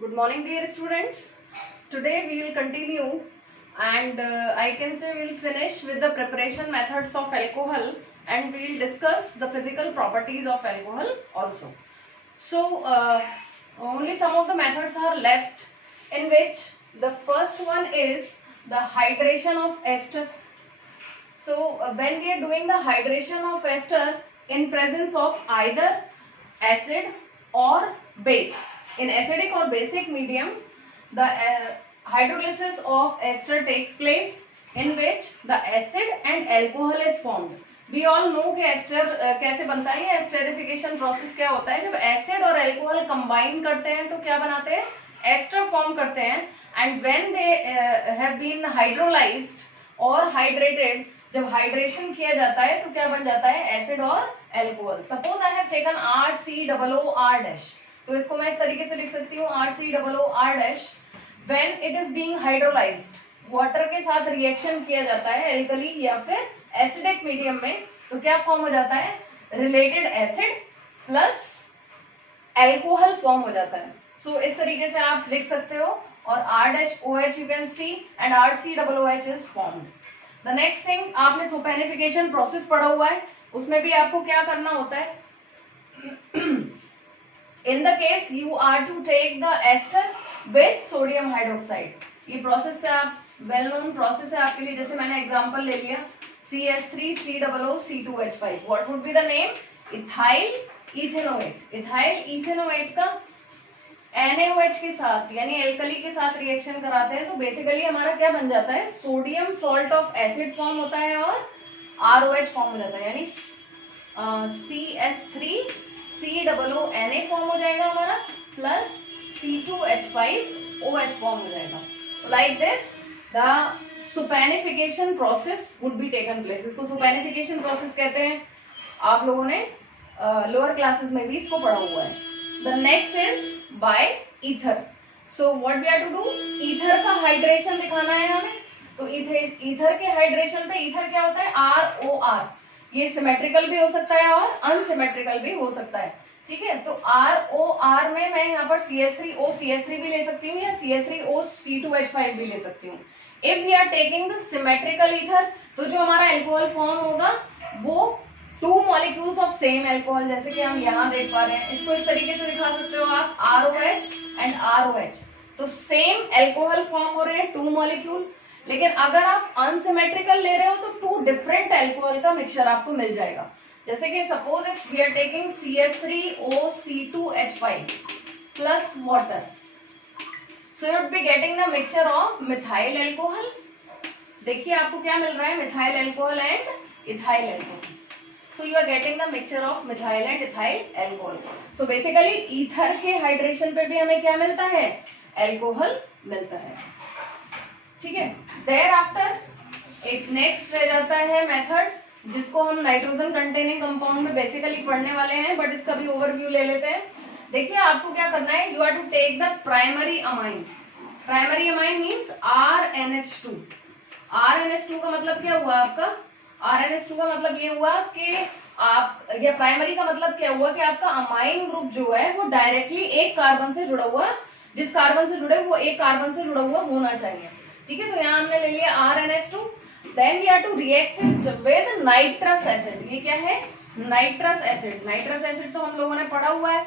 Good morning, dear students. Today we will continue and I can say we will finish with the preparation methods of alcohol and we will discuss the physical properties of alcohol also. So, only some of the methods are left, in which the first one is the hydration of ester. So, when we are doing the hydration of ester in presence of either acid or base, in acidic or basic medium, the hydrolysis of ester takes place, in which the acid and alcohol is formed. We all know कि ester कैसे बनता है. Esterification process क्या होता है, जब acid और alcohol combine करते हैं तो क्या बनाते हैं, एस्टर फॉर्म करते हैं. And when they have been hydrolysed और हाइड्रेटेड, जब हाइड्रेशन किया जाता है तो क्या बन जाता है, एसिड और alcohol. Suppose I have taken RCOOR dash, तो इसको मैं इस तरीके से लिख सकती हूँ RCOOR dash. When it is being hydrolysed, water के साथ रिएक्शन किया जाता है एल्कली या फिर एसिडिक मीडियम में, तो क्या फॉर्म हो जाता है, related acid plus alcohol form हो जाता है. सो इस तरीके से आप लिख सकते हो. और R-OH you can see and RCOOH is formed. The next thing, आपने सुपेनिफिकेशन प्रोसेस पढ़ा हुआ है, उसमें भी आपको क्या करना होता है. In the case you are to take the ester with sodium hydroxide. ये प्रोसेस से आप वेल नोन प्रोसेस है आपके लिए. जैसे मैंने एग्जांपल ले लिया CH3COOC2H5. What would be the name, ethyl ethanoate. Ethyl ethanoate का NaOH के साथ यानी एल्कली के साथ रिएक्शन कराते हैं तो बेसिकली हमारा क्या बन जाता है, sodium salt of acid form होता है और ROH फॉर्म हो जाता है, यानी CH3COONA फॉर्म हो जाएगा हमारा, प्लस C2H5OH फॉर्म हो जाएगा. Like this the saponification process would be taken place. इसको सुपेनिफिकेशन प्रोसेस कहते हैं. आप लोगों ने लोअर क्लासेस में भी इसको पढ़ा हुआ है. The next is by ether. So what we have to do? Ether का हाइड्रेशन दिखाना है हमें. तो ईथर के हाइड्रेशन पे ईथर क्या होता है, ROR. ये सिमेट्रिकल भी हो सकता है और अनसिमेट्रिकल भी हो सकता है. ठीक है, तो ROR में मैं यहाँ पर CH3O भी ले सकती हूँ या CH3OC2H5 भी ले सकती हूँ. If we are taking the symmetrical ether, तो जो हमारा अल्कोहल फॉर्म होगा वो two molecules of same alcohol, जैसे कि हम यहाँ देख पा रहे हैं. इसको इस तरीके से दिखा सकते हो आप, ROH एंड ROH. तो सेम अल्कोहल फॉर्म हो रहे हैं, टू मॉलिक्यूल. लेकिन अगर आप अनसिमेट्रिकल ले रहे हो तो टू डिफरेंट अल्कोहल का मिक्सचर आपको मिल जाएगा. जैसे कि suppose if we are taking CH3OC2H5 plus water, so you would be getting the mixture of methyl alcohol. देखिए आपको क्या मिल रहा है, methyl alcohol and ethyl alcohol. So you are getting the mixture of methyl and ethyl alcohol. So basically ether के hydration पे भी हमें क्या मिलता है, अल्कोहल मिलता है. ठीक है, thereafter एक नेक्स्ट रह जाता है मेथड, जिसको हम नाइट्रोजन कंटेनिंग कंपाउंड में बेसिकली पढ़ने वाले हैं, बट इसका भी ओवरव्यू ले लेते हैं. देखिए आपको क्या करना है, you are to take the primary amine. Primary amine means RNH2. RNH2 का मतलब क्या हुआ आपका, RNH2 का मतलब ये हुआ कि आप, या प्राइमरी का मतलब क्या हुआ कि आपका अमाइन ग्रुप जो है वो डायरेक्टली एक कार्बन से जुड़ा हुआ, जिस कार्बन से जुड़े वो एक कार्बन से जुड़ा हुआ होना चाहिए. ठीक है, तो यहाँ हमने ले लिया RNH2. Then we are to react with nitrous acid. ये क्या है, नाइट्रस एसिड. नाइट्रस एसिड तो हम लोगों ने पढ़ा हुआ है.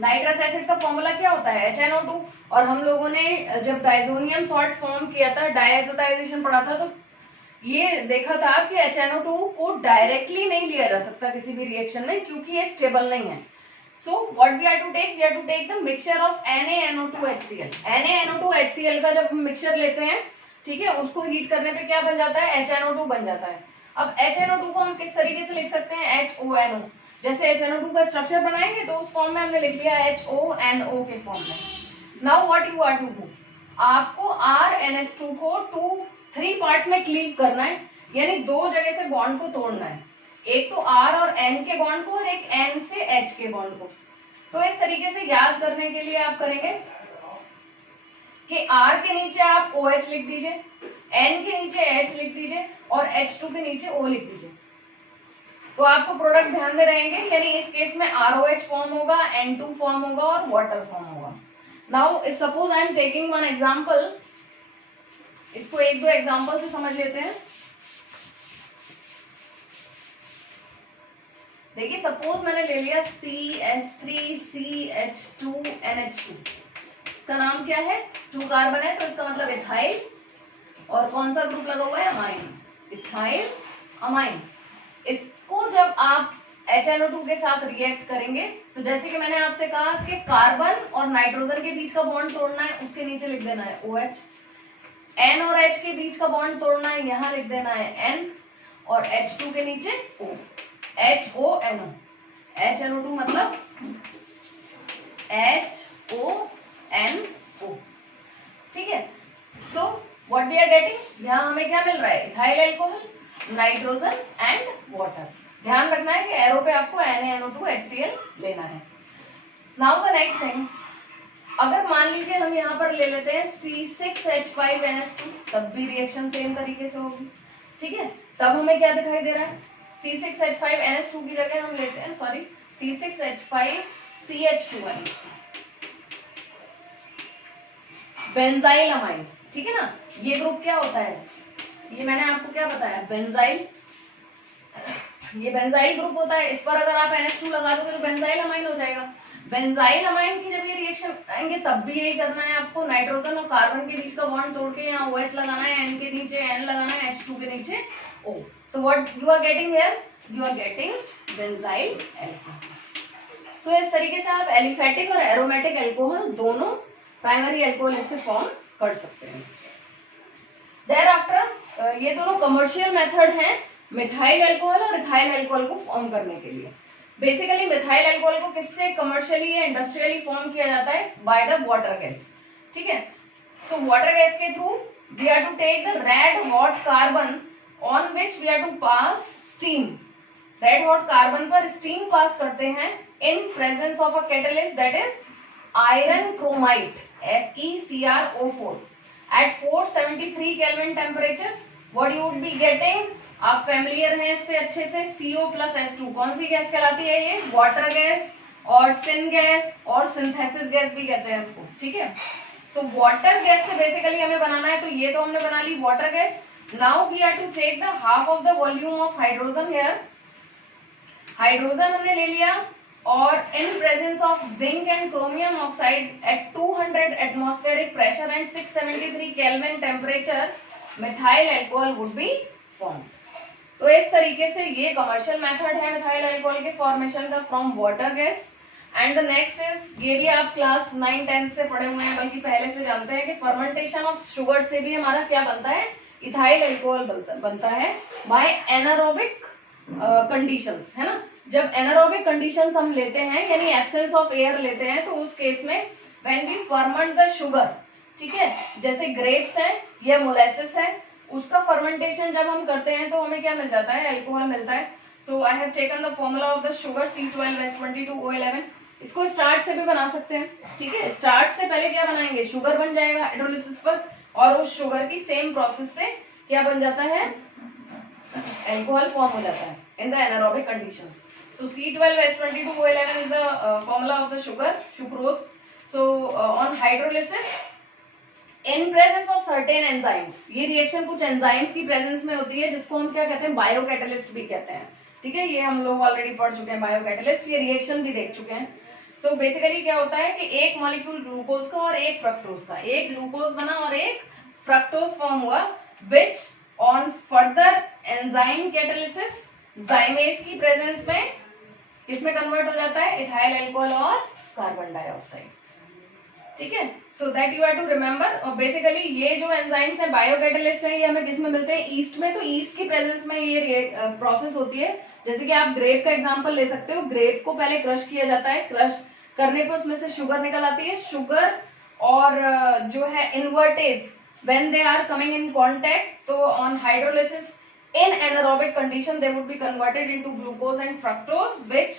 नाइट्रस एसिड का फॉर्मूला क्या होता है, HNO2. और हम लोगों ने जब डाइजोनियम सॉल्ट फॉर्म किया था, डायएज़ोटाइजेशन पढ़ा था, तो ये देखा था कि HNO2 को डायरेक्टली नहीं लिया जा सकता किसी भी रिएक्शन में, क्योंकि ये स्टेबल नहीं है. So what we are to take, we are to take the mixture of NaNO2HCl. NaNO2HCl का जब हम मिक्सचर लेते हैं, ठीक है, उसको हीट करने पे क्या बन जाता है, HNO2 बन जाता है. अब HNO2 को हम किस तरीके से लिख सकते हैं, HONO. जैसे HNO2 का स्ट्रक्चर बनाएंगे तो उस फॉर्म में हमने लिख लिया HONO के फॉर्म में. Now what you are to do, आपको RNH2 को 3 पार्ट्स में क्लीव करना है, यानी दो जगह से बॉन्ड को तोड़ना है. एक तो R और N के बॉन्ड को और एक N से H के बॉन्ड को. तो इस तरीके से याद करने के लिए आप करेंगे कि R के नीचे आप OH लिख दीजिए, N के नीचे H लिख दीजिए और H2 के नीचे O लिख दीजिए. तो आपको प्रोडक्ट ध्यान में रहेंगे, यानी इस केस में ROH फॉर्म होगा, N2 फॉर्म होगा और वाटर फॉर्म होगा. Now if suppose I am taking one example, इसको एक दो एग्जाम्पल से समझ लेते हैं। देखिए सपोज मैंने ले लिया CH3CH2NH2, इसका नाम क्या है, 2 कार्बन है तो इसका मतलब इथाइल, और कौन सा ग्रुप लगा हुआ है, अमाइन, इथाइल अमाइन। इसको जब आप HNO2 के साथ रिएक्ट करेंगे तो जैसे कि मैंने आपसे कहा कि कार्बन और नाइट्रोजन के बीच का बॉन्ड तोड़ना है, उसके नीचे लिख देना है OH, N और H के बीच का बॉन्ड तोड़ना है, यहाँ लिख देना है N, और H2 के नीचे O, HONO, HNO2 मतलब HONO, ठीक है। So what we are getting, यहाँ हमें क्या मिल रहा है, ethyl alcohol, nitrogen and water. ध्यान रखना है कि एरो पे आपको NaNO2HCl लेना है। नाउ द नेक्स्ट थिंग, अगर मान लीजिए हम यहाँ पर ले लेते हैं C6H5NH2, तब भी रिएक्शन सेम तरीके से होगी, ठीक है। तब हमें क्या दिखाई दे रहा है, C6H5NH2 की जगह हम लेते हैं, सॉरी, C6H5CH2NH2, बेंजाइल अमाइन, ठीक है ना। ये ग्रुप क्या होता है, ये मैंने आपको क्या बताया, बेंजाइल, ये बेंजाइल ग्रुप होता है। इस पर अगर आप NH2 लगा दोगे तो बेंजाइल अमाइन हो जाएगा। बेंजाइल अमाइन की जब ये रिएक्शन आएंगे तब भी यही करना है आपको, नाइट्रोजन और कार्बन के बीच का बॉन्ड तोड़ के यहाँ OH लगाना है, N के नीचे N लगाना है, H2 के नीचे O। So what you are getting here, you are getting benzyl alcohol. So इस तरीके से आप एलिफेटिक और एरोमेटिक अल्कोहल दोनों प्राइमरी अल्कोहल से फॉर्म कर सकते हैं। देयरआफ्टर ये दोनों कमर्शियल मेथड हैं मिथाइल अल्कोहल और इथाइल अल्कोहल को फॉर्म करने के लिए। बेसिकली मिथाइल अल्कोहल को किससे कमर्शियली या इंडस्ट्रियली फॉर्म किया जाता है, बाय द वाटर गैस, ठीक है। सो वाटर गैस के through we are to take the red hot carbon on which we are to pass steam. Red hot carbon पर स्टीम पास करते हैं in presence of a catalyst that is iron chromite FeCrO4 at 473 Kelvin temperature. What you would be getting, आप familiar हैं इससे अच्छे से, CO+H2। कौन सी gas कहलाती है ये, वाटर गैस और सिन गैस और सिंथेसिस गैस भी कहते हैं इसको, ठीक है। सो वाटर गैस से बेसिकली हमें बनाना है, तो ये तो हमने बना ली water gas. Now we are to take the half of the volume of hydrogen here, hydrogen हमने ले लिया, और in presence of zinc and chromium oxide at 200 atmospheric pressure and 673 kelvin temperature methyl alcohol would be formed. तो इस तरीके से ये commercial method है मिथाइल अल्कोहल के फॉर्मेशन का from water gas. And the next is, ये भी आप क्लास 9-10 से पढ़े हुए हैं, बल्कि पहले से जानते हैं कि फर्मेंटेशन ऑफ शुगर से भी हमारा क्या बनता है, इथाइल अल्कोहल बनता है बाय एनारोबिक कंडीशंस, है ना। जब एनारोबिक कंडीशंस हम लेते हैं, यानी एब्सेंस ऑफ एयर लेते हैं, तो उस केस में when we ferment the sugar, ठीक है, जैसे ग्रेप्स हैं या मोलेसिस है, उसका फर्मेंटेशन जब हम करते हैं तो हमें क्या मिल जाता है, अल्कोहल मिलता है। So I have taken the formula of the sugar C12H22O11। इसको स्टार्च से भी बना सकते हैं, ठीक है। स्टार्च से पहले क्या बनाएंगे, शुगर बन जाएगा हाइड्रोलिसिस पर, और उस शुगर की सेम प्रोसेस से क्या बन जाता है, अल्कोहल फॉर्म हो जाता है in the anaerobic conditions. So C12H22O11 is the formula of the sugar, sucrose. So on hydrolysis, in presence of certain enzymes, ये रिएक्शन कुछ एंजाइम्स की प्रेजेंस में होती है, जिसको हम क्या कहते हैं, बायोकैटलिस्ट भी कहते हैं, ठीक है। ये हम लोग ऑलरेडी पढ़ चुके हैं बायोकैटलिस्ट, ये रिएक्शन भी देख चुके हैं। सो बेसिकली क्या होता है कि एक मॉलिक्यूल ग्लूकोज का और एक फ्रक्टोज का, एक ग्लूकोज बना और एक फ्रक्टोज फॉर्म हुआ, which on further enzyme catalysis zymase की प्रेजेंस में इसमें कन्वर्ट हो जाता है इथाइल अल्कोहल और कार्बन डाइऑक्साइड, ठीक है। So that you have to remember. और बेसिकली ये जो एंजाइम्स हैं बायोकैटलिस्ट हैं, ये हमें किस में मिलते हैं, ईस्ट में। तो ईस्ट की प्रेजेंस में ये प्रोसेस होती है। जैसे कि आप ग्रेप का एग्जांपल ले सकते हो, ग्रेप को पहले क्रश किया जाता है, क्रश करने पर उसमें से शुगर निकल आती है, शुगर और जो है invertase when they are coming in contact, तो on hydrolysis in anaerobic condition they would be converted into glucose and fructose, which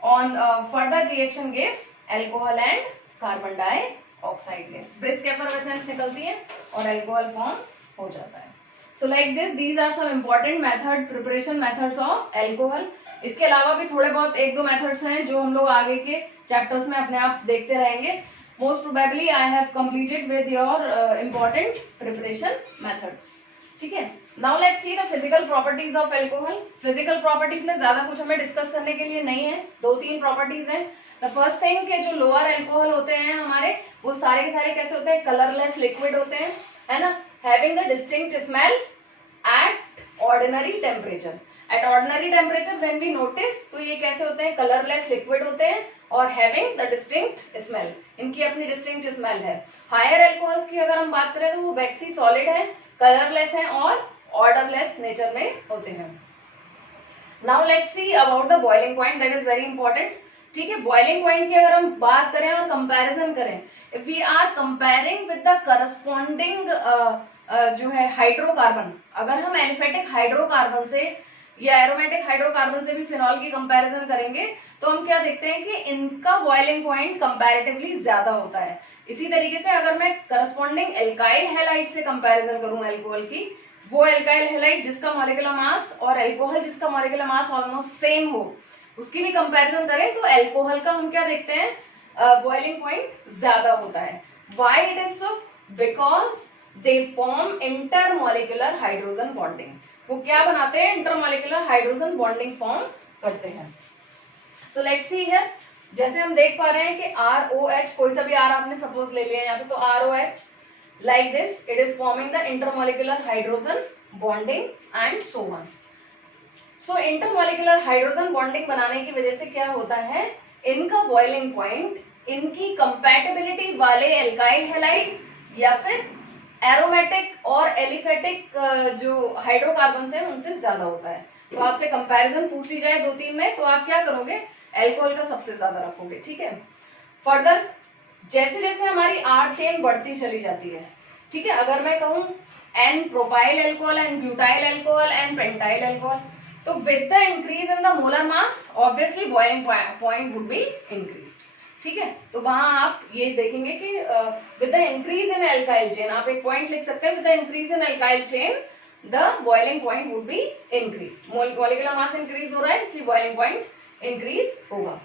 on further reaction gives alcohol and carbon dioxide gas. brisk effervescence निकलती है और alcohol form हो जाता है। so like this, these are some important preparation methods of alcohol। इसके अलावा भी थोड़े बहुत एक दो मेथड्स हैं जो हम लोग आगे के चैप्टर्स में अपने आप देखते रहेंगे। most probably I have completed with your important preparation methods. ठीक है, now let's see the physical properties of alcohol. physical properties में ज्यादा कुछ हमें डिस्कस करने के लिए नहीं है, 2-3 प्रॉपर्टीज हैं. द फर्स्ट थिंग के जो लोअर अल्कोहल होते हैं हमारे, वो सारे के सारे कैसे होते हैं, कलरलेस लिक्विड होते हैं, है ना, having the distinct smell at ordinary temperature. At ordinary temperature when we notice, तो ये कैसे होते हैं, कलरलेस लिक्विड होते हैं और हैविंग द डिस्टिंक्ट स्मेल, इनकी अपनी डिस्टिंक्ट स्मेल है. हायर अल्कोहल्स की अगर हम बात करें तो वो वैक्सी सॉलिड है, कलरलेस है और ऑर्डरलेस नेचर में होते हैं. Now let's see about the boiling point, that is very important. ठीक है, बॉइलिंग पॉइंट की अगर हम बात करें और कंपैरिजन करें, if we are comparing with the corresponding जो है हाइड्रोकार्बन, अगर हम एलिफेटिक हाइड्रोकार्बन से या एरोमेटिक हाइड्रोकार्बन से भी फिनॉल की कंपैरिजन करेंगे, तो हम क्या देखते हैं कि इनका बॉइलिंग पॉइंट कंपैरेटिवली ज्यादा होता है. इसी तरीके से अगर मैं करस्पॉन्डिंग एल्काइल हैलाइड से कंपैरिजन करूं अल्कोहल की, वो एल्काइल हैलाइड जिसका मॉलिक्यूलर मास और अल्कोहल जिसका मॉलिक्यूलर मास ऑलमोस्ट सेम हो, उसकी भी कंपैरिजन करें तो अल्कोहल का हम क्या देखते हैं, बॉइलिंग पॉइंट ज्यादा होता है. Why it is so, because they form intermolecular hydrogen bonding. वो क्या बनाते हैं, इंटरमॉलिक्यूलर हाइड्रोजन बॉन्डिंग फॉर्म करते हैं. सो लेट्स सी हियर, जैसे हम देख पा रहे हैं कि ROH, कोई सा भी R आपने सपोज ले लिया यहाँ पे, तो ROH like this, it is forming the intermolecular hydrogen bonding and so on. So intermolecular hydrogen bonding बनाने की वजह से क्या होता है, इनका बॉइलिंग पॉइंट इनकी कंपैटिबिलिटी वाले एल्काइल हैलाइड या फिर एरोमेटिक और एलिफेटिक जो हाइड्रोकार्बन है उनसे ज्यादा होता है. तो आपसे कंपैरिजन पूछ ली जाए 2-3 में, तो आप क्या करोगे, अल्कोहल का सबसे ज्यादा रखोगे. ठीक है, फर्दर जैसे जैसे हमारी R चेन बढ़ती चली जाती है, ठीक है, अगर मैं कहूं N propyl alcohol and butyl alcohol and pentyl alcohol, तो with the increase in the molar mass obviously boiling point would be increase. ठीक है, तो वहां आप ये देखेंगे कि with the increase in alkyl chain, आप एक पॉइंट लिख सकते हैं, with the increase in alkyl chain the boiling point would be increase. Molecular mass increase हो रहा है इसलिए बॉइलिंग पॉइंट इंक्रीज होगा.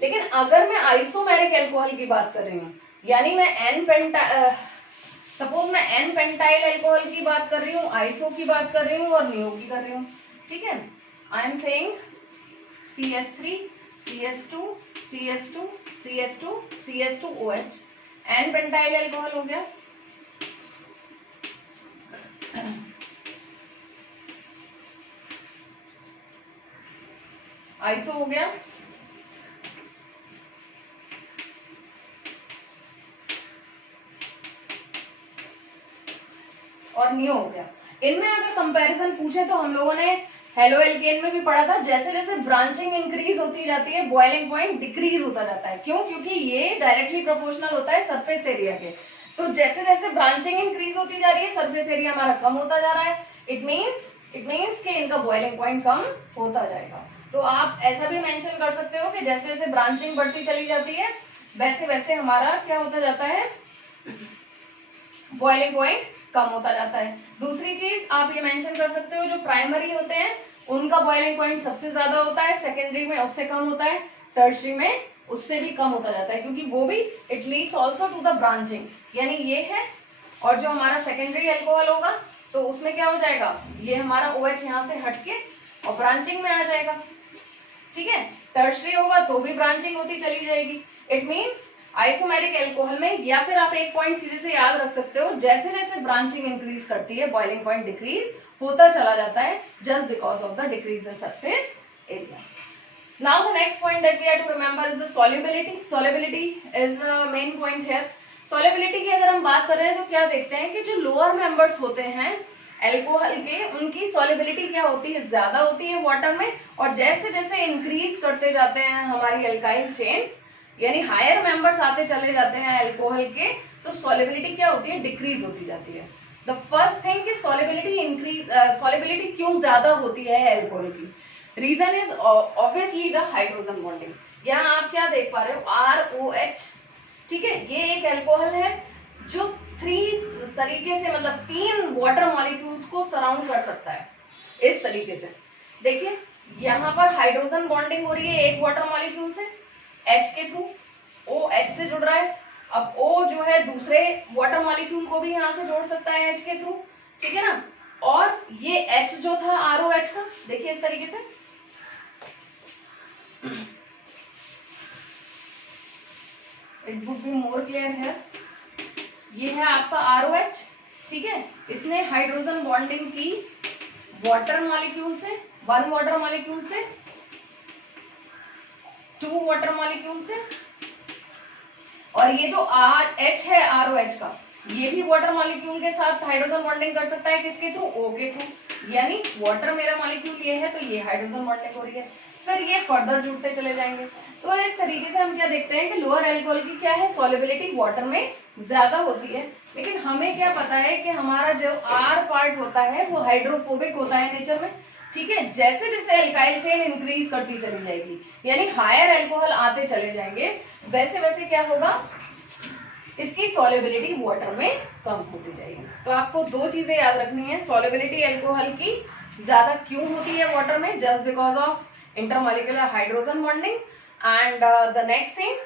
लेकिन अगर मैं आइसोमेरिक अल्कोहल की बात कर रही हूँ, यानी मैं सपोज मैं N पेंटाइल अल्कोहल की बात कर रही हूँ, आइसो की बात कर रही हूँ और नियो की कर रही हूँ. ठीक है, I am saying CH3 CH2 CH2 CH2 CH2OH, N pentyl alcohol हो गया. आइसो हो गया, और नियो हो गया. इनमें अगर कंपैरिजन पूछे तो हम लोगों ने हेलो एल्केन में भी पढ़ा था, जैसे जैसे ब्रांचिंग इंक्रीज होती जाती है बॉइलिंग पॉइंट डिक्रीज होता जाता है. क्यों, क्योंकि ये डायरेक्टली प्रोपोर्शनल होता है सरफेस एरिया के. तो जैसे जैसे ब्रांचिंग इंक्रीज होती जा रही है, सरफेस एरिया हमारा कम होता जा रहा है. इट मीन्स कि इनका बॉइलिंग पॉइंट कम होता जाएगा. तो आप ऐसा भी मेंशन कर सकते हो कि जैसे जैसे ब्रांचिंग बढ़ती चली जाती है वैसे वैसे हमारा क्या होता जाता है, बॉइलिंग पॉइंट कम होता जाता है. दूसरी चीज आप ये मेंशन कर सकते हो, जो प्राइमरी होते हैं उनका बॉइलिंग पॉइंट सबसे ज्यादा होता है, सेकेंडरी में उससे कम होता है, टर्शरी में उससे भी कम होता जाता है, क्योंकि वो भी it leads also to the branching. यानी ये है, और जो हमारा सेकेंडरी अल्कोहल होगा तो उसमें क्या हो जाएगा, ये हमारा OH यहाँ से हटके और ब्रांचिंग में आ जाएगा. ठीक है, टर्शरी होगा तो भी ब्रांचिंग होती चली जाएगी. इट मीन्स आइसोमेरिक अल्कोहल में, या फिर आप एक पॉइंट सीधे से याद रख सकते हो, जैसे जैसे ब्रांचिंग इंक्रीज करती है बॉइलिंग पॉइंट डिक्रीज होता चला जाता है, just because of the decrease in surface area. Now the next point that we have to remember is the solubility. Solubility is the main point here. Solubility की अगर हम बात कर रहे हैं तो क्या देखते हैं कि जो लोअर मेंबर्स होते हैं अल्कोहल के, उनकी solubility क्या होती है, ज्यादा होती है वाटर में, और जैसे जैसे इंक्रीज करते जाते हैं हमारी अल्काइल चेन, यानी हायर मेंबर्स आते चले जाते हैं अल्कोहल के, तो solubility क्या होती है, डिक्रीज होती जाती है. द फर्स्ट थिंग कि solubility क्यों ज्यादा होती है अल्कोहल की, reason is obviously the hydrogen bonding. यहाँ आप क्या देख पा रहे हो, ROH. ठीक है, ये एक अल्कोहल है जो 3 तरीके से, मतलब 3 वाटर मॉलिक्यूल्स को सराउंड कर सकता है इस तरीके से. देखिए यहाँ पर हाइड्रोजन बॉन्डिंग हो रही है एक वाटर मॉलिक्यूल से H के थ्रू, OH से जुड़ रहा है. अब जो है दूसरे वाटर मॉलिक्यूल को भी यहाँ से जोड़ सकता है H के थ्रू, ठीक है ना। और ये H जो था ROH का, देखिए इस तरीके से, it would be more clear here. ये है आपका ROH, ठीक है। इसने हाइड्रोजन बॉन्डिंग की वाटर मॉलिक्यूल से, 1 वाटर मॉलिक्यूल से, 2 वाटर मॉलिक्यूल से, और ये जो H है ROH का, ये भी वाटर मॉलिक्यूल के साथ हाइड्रोजन बॉन्डिंग कर सकता है, किसके थ्रू, O के थ्रू। यानी वाटर मेरा मॉलिक्यूल ये है तो ये हाइड्रोजन बॉन्डिंग हो रही है, फिर ये फर्दर जुड़ते चले जाएंगे। तो इस तरीके से हम क्या देखते हैं कि लोअर अल्कोहल की क्या है, सॉल्युबिलिटी वाटर में ज्यादा होती है। लेकिन हमें क्या पता है कि हमारा जो R पार्ट होता है वो हाइड्रोफोबिक होता है नेचर में, ठीक है। जैसे जैसे अल्काइल चेन इंक्रीज करती चली जाएगी, यानी हायर अल्कोहल आते चले जाएंगे, वैसे वैसे क्या होगा, इसकी सॉल्युबिलिटी वाटर में कम होती जाएगी। तो आपको 2 चीजें याद रखनी है, सॉल्युबिलिटी अल्कोहल की ज्यादा क्यों होती है वाटर में, just because of intermolecular hydrogen bonding. And the next thing,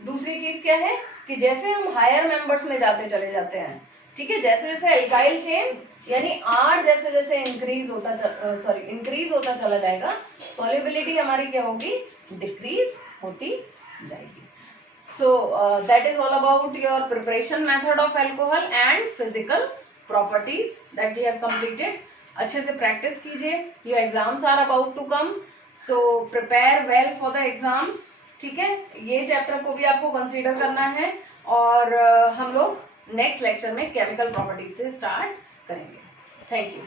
दूसरी चीज क्या है कि जैसे हम हायर मेंबर्स में जाते चले जाते हैं, ठीक है, जैसे जैसे अल्काइल चेन यानी R जैसे जैसे इंक्रीज होता चला जाएगा, सॉल्युबिलिटी हमारी क्या होगी, डिक्रीज होती जाएगी। So that is all about your preparation method of alcohol and physical properties that we have completed. अच्छे से प्रैक्टिस कीजिए, your exams are about to come, so prepare well for the exams, ठीक है। ये chapter को भी आपको consider करना है, और हम लोग नेक्स्ट लेक्चर में केमिकल प्रॉपर्टीज से स्टार्ट करेंगे। Thank you.